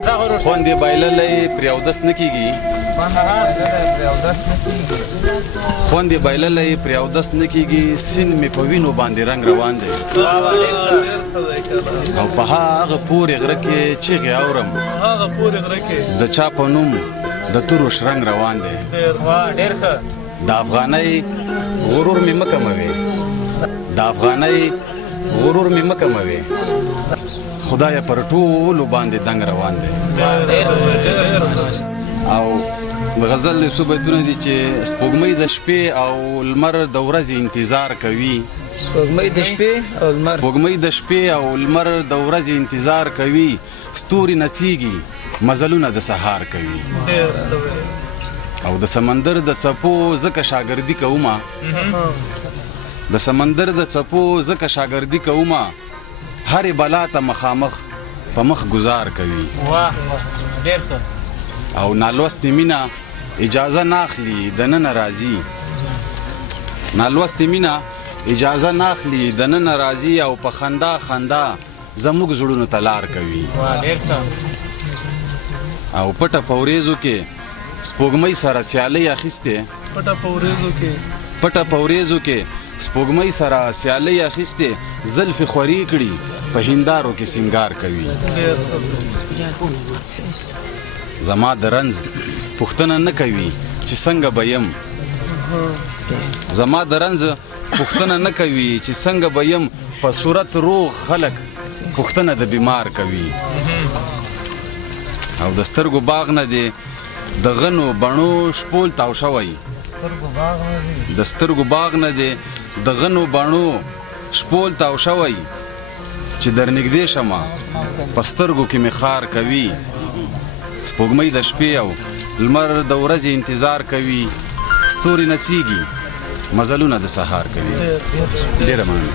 خوندې بایللی پرې اودس نه کېږي خوندې بایللی پرې اودس نه کېږي سیند مې په وینو باندې رنګ روان دی او په هغه پورې غره کې چیغې اورم د چا په نوم د تورو شرنګ روان دی د افغانۍ غرور مې مه کموي د افغانۍ غرور مې مه کموي خدای پر ټولو باندې دنګ روان دی او غزل څو بیتونه دي چې سپوږمۍ د شپې او لمر د ورځې انتظار کوي سپوږمۍ د شپې او لمر د ورځې انتظار کوي ستوري نڅیږي مزلونه د سهار کوي او د سمندر د څپو زکه شاګردي کومه د سمندر د څپو زکه شاګردي کومه هرې بلا ته مخامخ په مخ گزار کوي او نالوستې مینه اجازه ناخلي دننه راځي نالوستې مینه اجازه ناخلي دننه راځي او په خندا خندا زموږ زړونو ته لار کوي او پټه په وریځو کې سپوږمۍ سره سیالۍ اخیستې پټه په وریځو کې سپوږمۍ سره سیالۍ اخیستې زلفې خورې کړي په هندارو کې سنگار کوي زما د رنځ پوښتنه نه کوي چې څنګه به یم زما د رنځ پوښتنه نه کوي چې څنګه به یم په صورت روغ خلک پوښتنه د بیمار کوي او د سترګو باغ نه دی د غنو بڼو شپول تاو شوی د سترګو باغ نه دی د غنو بڼو شپول تاو شوی چې در نږدې شمه په سترګو کې مې خار کوي سپوږمۍ د شپې او لمر د ورځې انتظار کوي ستوري نڅیږي مزلونه د سهار کوي ډېره مننه